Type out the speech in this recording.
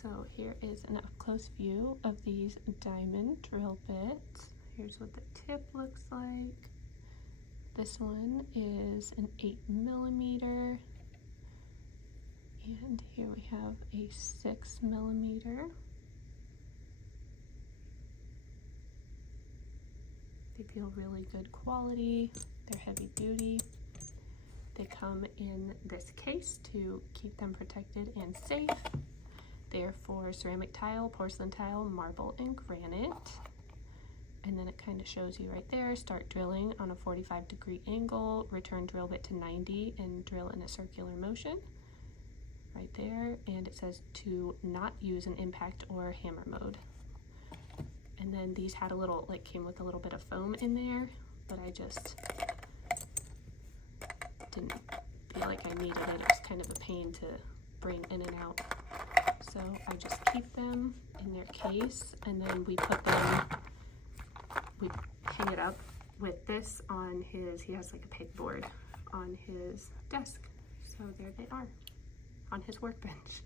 So here is an up-close view of these diamond drill bits. Here's what the tip looks like. This one is an 8mm, and here we have a 6mm. They feel really good quality. They're heavy duty. They come in this case to keep them protected and safe. They're for ceramic tile, porcelain tile, marble, and granite. And then it kind of shows you right there, start drilling on a 45-degree angle, return drill bit to 90 and drill in a circular motion. Right there, and it says to not use an impact or hammer mode. And then these had a little, like, came with a little bit of foam in there, but I just didn't feel like I needed it. It was kind of a pain to bring in and out. So I just keep them in their case, and then we put them, we hang it up with this on his, he has like a pegboard on his desk. So there they are on his workbench.